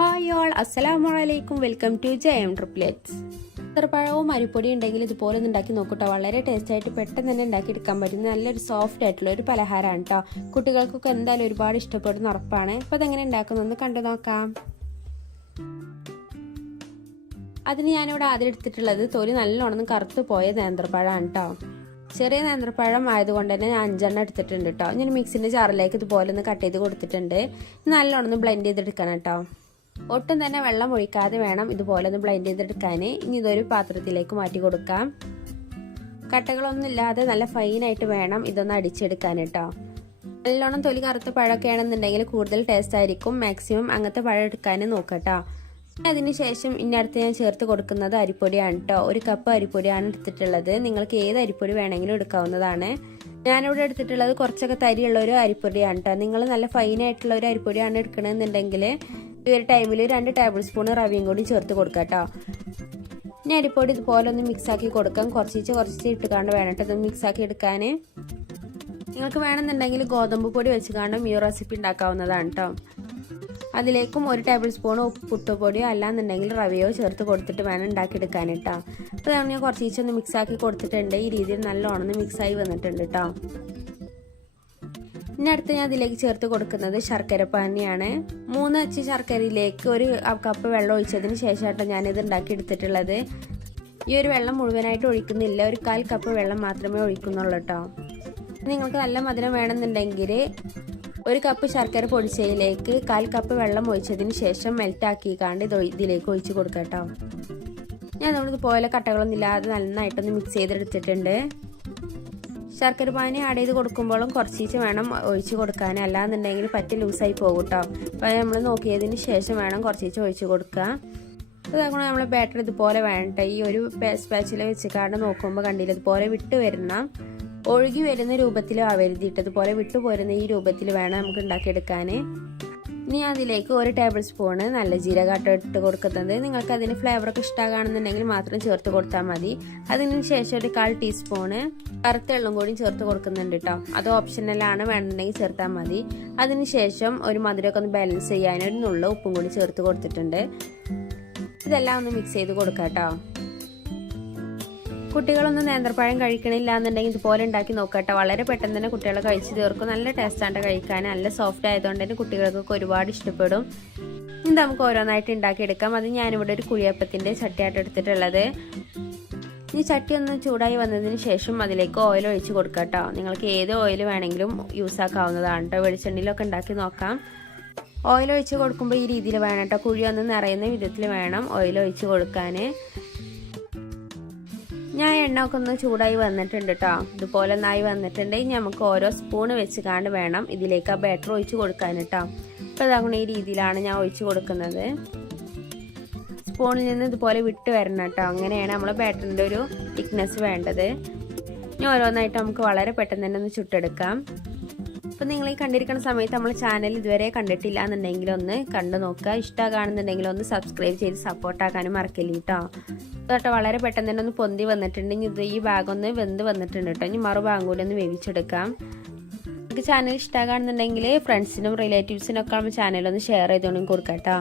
Hi all, അസ്സലാമലൈക്കും. Welcome to ജയം triplets. നേന്ത്രപ്പഴവും അരിപ്പൊടി ഉണ്ടെങ്കിൽ ഇതുപോലെ ഒന്ന് ഉണ്ടാക്കി നോക്കൂട്ടോ. വളരെ ടേസ്റ്റ് ആയിട്ട് പെട്ടെന്ന് തന്നെ ഉണ്ടാക്കിയെടുക്കാൻ പറ്റുന്ന നല്ലൊരു സോഫ്റ്റ് ആയിട്ടുള്ള ഒരു പലഹാരമാണ് കേട്ടോ. കുട്ടികൾക്കൊക്കെ എന്തായാലും ഒരുപാട് ഇഷ്ടപ്പെടുന്ന ഉറപ്പാണ്. അപ്പോൾ അതെങ്ങനെ ഉണ്ടാക്കുന്നതെന്ന് കണ്ടു നോക്കാം. അതിന് ഞാനിവിടെ ആദ്യം എടുത്തിട്ടുള്ളത് തൊലി നല്ലോണം കറുത്ത് പോയ നേന്ത്രപ്പഴമാണ് കേട്ടോ. ചെറിയ നേന്ത്രപ്പഴം ആയതുകൊണ്ട് തന്നെ ഞാൻ 5 എടുത്തിട്ടുണ്ട് കേട്ടോ. ഞാൻ മിക്സിൻ്റെ ജാറിലേക്ക് ഇതുപോലെ ഒന്ന് കട്ട് ചെയ്ത് കൊടുത്തിട്ടുണ്ട്. നല്ലോണം ബ്ലെൻഡ് ചെയ്തെടുക്കണം കേട്ടോ. ഒട്ടും തന്നെ വെള്ളം ഒഴിക്കാതെ വേണം ഇതുപോലെ ഒന്ന് ബ്ലെൻഡ് ചെയ്തെടുക്കാൻ. ഇനി ഇതൊരു പാത്രത്തിലേക്ക് മാറ്റി കൊടുക്കാം. കട്ടകളൊന്നും ഇല്ലാതെ നല്ല ഫൈനായിട്ട് വേണം ഇതൊന്ന് അടിച്ചെടുക്കാൻ കേട്ടോ. നല്ലോണം തൊലി കറുത്ത പഴമൊക്കെ ആണെന്നുണ്ടെങ്കിൽ കൂടുതൽ ടേസ്റ്റ് ആയിരിക്കും. മാക്സിമം അങ്ങനത്തെ പഴം എടുക്കാൻ നോക്കട്ടോ. അതിന് ശേഷം ഇനി അടുത്ത് ഞാൻ ചേർത്ത് കൊടുക്കുന്നത് അരിപ്പൊടിയാണ് കേട്ടോ. 1 കപ്പ് അരിപ്പൊടിയാണ് എടുത്തിട്ടുള്ളത്. നിങ്ങൾക്ക് ഏത് അരിപ്പൊടി വേണമെങ്കിലും എടുക്കാവുന്നതാണ്. ഞാനിവിടെ എടുത്തിട്ടുള്ളത് കുറച്ചൊക്കെ തരിയുള്ള ഒരു അരിപ്പൊടിയാണ് കേട്ടോ. നിങ്ങൾ നല്ല ഫൈനായിട്ടുള്ള ഒരു അരിപ്പൊടിയാണ് എടുക്കണമെന്നുണ്ടെങ്കിൽ ഈ ഒരു ടൈമിൽ 2 ടേബിൾ സ്പൂൺ റവയും കൂടി ചേർത്ത് കൊടുക്കാം കേട്ടോ. ഇനി അരിപ്പൊടി ഇതുപോലെ ഒന്ന് മിക്സാക്കി കൊടുക്കാം. കുറച്ച് ഇട്ടുകാണ്ട് വേണം കേട്ടോ ഇത് മിക്സാക്കി എടുക്കാൻ. നിങ്ങൾക്ക് വേണമെന്നുണ്ടെങ്കിൽ ഗോതമ്പ് പൊടി വെച്ച് കാണും ഈ റെസിപ്പി ഉണ്ടാക്കാവുന്നതാണ് കേട്ടോ. അതിലേക്കും 1 ടേബിൾ സ്പൂൺ പുട്ടുപൊടിയോ അല്ലാന്നുണ്ടെങ്കിൽ റവയോ ചേർത്ത് കൊടുത്തിട്ട് വേണം ഉണ്ടാക്കിയെടുക്കാൻ കേട്ടോ. അപ്പോൾ ഞാൻ കുറച്ചൊന്ന് മിക്സാക്കി കൊടുത്തിട്ടുണ്ട്. ഈ രീതിയിൽ നല്ലോണം മിക്സായി വന്നിട്ടുണ്ട് കേട്ടോ. ഇനി അടുത്ത് ഞാൻ അതിലേക്ക് ചേർത്ത് കൊടുക്കുന്നത് ശർക്കര പാനിയാണ്. 3 അച്ച് ശർക്കരയിലേക്ക് 1 കപ്പ് വെള്ളം ഒഴിച്ചതിന് ശേഷമായിട്ട് ഞാനിത് ഉണ്ടാക്കി എടുത്തിട്ടുള്ളത്. ഈ ഒരു വെള്ളം മുഴുവനായിട്ട് ഒഴിക്കുന്നില്ല, 1/4 കപ്പ് വെള്ളം മാത്രമേ ഒഴിക്കുന്നുള്ളൂ കേട്ടോ. നിങ്ങൾക്ക് നല്ല മധുരം വേണമെന്നുണ്ടെങ്കിൽ 1 കപ്പ് ശർക്കര പൊടിച്ചതിലേക്ക് 1/4 കപ്പ് വെള്ളം ഒഴിച്ചതിന് ശേഷം മെൽറ്റാക്കിക്കാണ്ട് ഇതിലേക്ക് ഒഴിച്ച് കൊടുക്കാം കേട്ടോ. ഞാൻ നമ്മളിതുപോലെ കട്ടകളൊന്നും ഇല്ലാതെ നന്നായിട്ടൊന്ന് മിക്സ് ചെയ്തെടുത്തിട്ടുണ്ട്. ശർക്കര പാനി ആഡ് ചെയ്ത് കൊടുക്കുമ്പോഴും കുറച്ച് വേണം ഒഴിച്ച് കൊടുക്കാൻ, അല്ലാന്നുണ്ടെങ്കിൽ പറ്റി ലൂസായി പോകും കേട്ടോ. അപ്പോൾ നമ്മൾ നോക്കിയതിന് ശേഷം വേണം കുറച്ച് ഒഴിച്ച് കൊടുക്കുക. അപ്പോൾ നമ്മൾ ബാറ്റർ ഇതുപോലെ വേണ്ട ഈ ഒരു സ്പാച്ചില വെച്ചിക്കാണ്ട് നോക്കുമ്പോൾ കണ്ടില്ല ഇതുപോലെ വിട്ട് വരണം. ഒഴുകി വരുന്ന രൂപത്തിൽ ആവരുതിട്ട് ഇതുപോലെ വിട്ടു പോരുന്ന ഈ രൂപത്തിൽ വേണം നമുക്ക് ഉണ്ടാക്കിയെടുക്കാൻ. ഇനി അതിലേക്ക് 1 ടേബിൾ സ്പൂണ് നല്ല ജീരകം ഇട്ട് കൊടുക്കുന്നത്. നിങ്ങൾക്ക് അതിന് ഫ്ലേവറൊക്കെ ഇഷ്ടമാകുകയാണെന്നുണ്ടെങ്കിൽ മാത്രം ചേർത്ത് കൊടുത്താൽ മതി. അതിന് ശേഷം 1/4 ടീസ്പൂണ് കറുത്ത എള്ളും കൂടി ചേർത്ത് കൊടുക്കുന്നുണ്ട് കേട്ടോ. അത് ഓപ്ഷണലാണ്, വേണമെന്നുണ്ടെങ്കിൽ ചേർത്താൽ മതി. അതിനുശേഷം ഒരു മധുരമൊക്കെ ഒന്ന് ബാലൻസ് ചെയ്യാൻ 1 നുള്ള ഉപ്പും കൂടി ചേർത്ത് കൊടുത്തിട്ടുണ്ട്. ഇതെല്ലാം ഒന്ന് മിക്സ് ചെയ്ത് കൊടുക്കാം കേട്ടോ. കുട്ടികളൊന്നും നേന്ത്രപ്പഴം കഴിക്കണില്ല എന്നുണ്ടെങ്കിൽ ഇതുപോലെ ഉണ്ടാക്കി നോക്കട്ടെ. വളരെ പെട്ടെന്ന് തന്നെ കുട്ടികളെ കഴിച്ച് തീർക്കും. നല്ല ടേസ്റ്റാണ് കഴിക്കാൻ. നല്ല സോഫ്റ്റ് ആയതുകൊണ്ട് തന്നെ കുട്ടികൾക്കൊക്കെ ഒരുപാട് ഇഷ്ടപ്പെടും. ഇനി നമുക്ക് ഓരോന്നായിട്ട് ഉണ്ടാക്കിയെടുക്കാം. അത് ഞാനിവിടെ ഒരു കുഴിയപ്പത്തിൻ്റെ ചട്ടിയായിട്ട് എടുത്തിട്ടുള്ളത്. ഈ ചട്ടി ഒന്ന് ചൂടായി വന്നതിന് ശേഷം അതിലേക്ക് ഓയിൽ ഒഴിച്ച് കൊടുക്കാം കേട്ടോ. നിങ്ങൾക്ക് ഏത് ഓയിൽ വേണമെങ്കിലും യൂസ് ആക്കാവുന്നതാണ് കേട്ടോ. വെളിച്ചെണ്ണയിലൊക്കെ ഉണ്ടാക്കി നോക്കാം. ഓയിൽ ഒഴിച്ച് കൊടുക്കുമ്പോൾ ഈ രീതിയിൽ വേണം കേട്ടോ. കുഴി ഒന്ന് നിറയുന്ന വിധത്തിൽ വേണം ഓയിൽ ഒഴിച്ച് കൊടുക്കാൻ. ഞാൻ എണ്ണ ഒക്കെ ഒന്ന് ചൂടായി വന്നിട്ടുണ്ട് കേട്ടോ. ഇതുപോലെ ഒന്നായി വന്നിട്ടുണ്ട്. ഇനി നമുക്ക് ഓരോ സ്പൂണ് വെച്ച് കാണ്ട് വേണം ഇതിലേക്ക് ആ ബാറ്റർ ഒഴിച്ച് കൊടുക്കാൻ കേട്ടോ. അപ്പോൾ അതാകുന്ന ഈ രീതിയിലാണ് ഞാൻ ഒഴിച്ച് കൊടുക്കുന്നത്. സ്പൂണിൽ നിന്ന് ഇതുപോലെ വിട്ട് വരണം കേട്ടോ. അങ്ങനെയാണ് നമ്മളെ ബാറ്ററിൻ്റെ ഒരു തിക്നെസ് വേണ്ടത്. ഇനി ഓരോന്നായിട്ട് നമുക്ക് വളരെ പെട്ടെന്ന് തന്നെ ഒന്ന് ചുട്ടെടുക്കാം. അപ്പോൾ നിങ്ങൾ ഈ കണ്ടിരിക്കുന്ന സമയത്ത് നമ്മൾ ചാനൽ ഇതുവരെ കണ്ടിട്ടില്ല എന്നുണ്ടെങ്കിൽ ഒന്ന് കണ്ടു നോക്കുക. ഇഷ്ടമാകുകയാണെന്നുണ്ടെങ്കിൽ ഒന്ന് സബ്സ്ക്രൈബ് ചെയ്ത് സപ്പോർട്ടാക്കാനും മറക്കില്ല കേട്ടോ. വളരെ പെട്ടെന്ന് തന്നെ ഒന്ന് പൊന്തി വന്നിട്ടുണ്ട്. ഇനി ഇത് ഈ ഭാഗം ഒന്ന് വെന്ത് വന്നിട്ടുണ്ട് കേട്ടോ. ഇനി മറുഭാഗം കൂടി ഒന്ന് വേവിച്ചെടുക്കാം. നിങ്ങൾക്ക് ചാനൽ ഇഷ്ടമാകുകയാണെന്നുണ്ടെങ്കിൽ ഫ്രണ്ട്സിനും റിലേറ്റീവ്സിനും ഒക്കെ നമ്മൾ ചാനലൊന്ന് ഷെയർ ചെയ്തുകൊണ്ടും കൊടുക്കാം കേട്ടോ.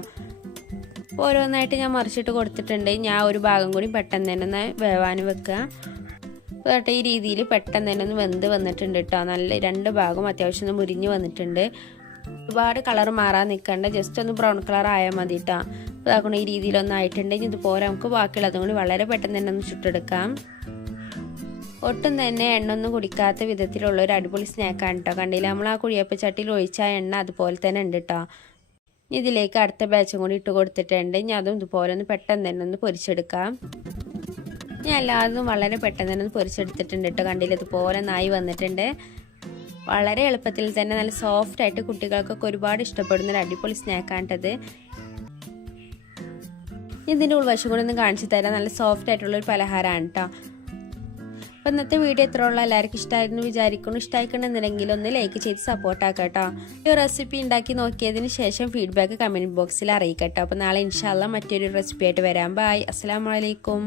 ഓരോന്നായിട്ട് ഞാൻ മറിച്ചിട്ട് കൊടുത്തിട്ടുണ്ട്. ഞാൻ ഒരു ഭാഗം കൂടി പെട്ടെന്ന് തന്നെ ഒന്ന് വേവാൻ വെക്കുക. അപ്പോൾ ഈ രീതിയിൽ പെട്ടെന്ന് തന്നെ ഒന്ന് വെന്ത് വന്നിട്ടുണ്ട് കേട്ടോ. നല്ല 2 ഭാഗം അത്യാവശ്യം ഒന്ന് മുരിഞ്ഞ് വന്നിട്ടുണ്ട്. ഒരുപാട് കളർ മാറാൻ നിൽക്കണ്ട, ജസ്റ്റ് ഒന്ന് ബ്രൗൺ കളർ ആയാൽ മതി കേട്ടോ. അപ്പോൾ അതാക്കണം ഈ രീതിയിലൊന്നും ആയിട്ടുണ്ടെങ്കിൽ ഇതുപോലെ നമുക്ക് ബാക്കിയുള്ളതും കൂടി വളരെ പെട്ടെന്ന് തന്നെ ഒന്ന് ചുട്ടെടുക്കാം. ഒട്ടും തന്നെ എണ്ണ ഒന്നും കുടിക്കാത്ത വിധത്തിലുള്ള ഒരു അടിപൊളി സ്നാക്കാണ് കേട്ടോ. കണ്ടില്ല നമ്മൾ ആ കുഴിയപ്പ ചട്ടിയിൽ ഒഴിച്ച എണ്ണ അതുപോലെ തന്നെ ഉണ്ട് കേട്ടോ. ഇതിലേക്ക് അടുത്ത ബാച്ചും കൂടി ഇട്ട് കൊടുത്തിട്ടുണ്ട്. ഇനി അതും ഇതുപോലെ ഒന്ന് പെട്ടെന്ന് തന്നെ ഒന്ന് പൊരിച്ചെടുക്കാം. ഞാൻ എല്ലാതും വളരെ പെട്ടെന്ന് തന്നെ ഒന്ന് പൊരിച്ചെടുത്തിട്ടുണ്ട് കേട്ടോ. കണ്ടില്ല ഇതുപോലെ നായി വന്നിട്ടുണ്ട്. വളരെ എളുപ്പത്തിൽ തന്നെ നല്ല സോഫ്റ്റ് ആയിട്ട് കുട്ടികൾക്കൊക്കെ ഒരുപാട് ഇഷ്ടപ്പെടുന്ന ഒരു അടിപൊളി സ്നാക്കാണ് കേട്ടത്. ഇതിൻ്റെ ഉൾവശം കൂടി ഒന്ന് കാണിച്ചു തരാം. നല്ല സോഫ്റ്റ് ആയിട്ടുള്ളൊരു പലഹാരമാണ് കേട്ടോ. അപ്പോൾ ഇന്നത്തെ വീഡിയോ എത്രയുള്ള എല്ലാവർക്കും ഇഷ്ടമായിരുന്നു വിചാരിക്കുന്നു. ഇഷ്ടമായിക്കണമെന്നുണ്ടെങ്കിൽ ഒന്ന് ലൈക്ക് ചെയ്ത് സപ്പോർട്ടാക്കാം കേട്ടോ. ഈ റെസിപ്പി ഉണ്ടാക്കി നോക്കിയതിന് ശേഷം ഫീഡ്ബാക്ക് കമൻറ്റ് ബോക്സിൽ അറിയിക്കട്ടോ. അപ്പോൾ നാളെ ഇൻഷാ അല്ലാഹ് മറ്റൊരു റെസിപ്പി ആയിട്ട് വരാം. ബൈ, അസ്സലാമു അലൈക്കും.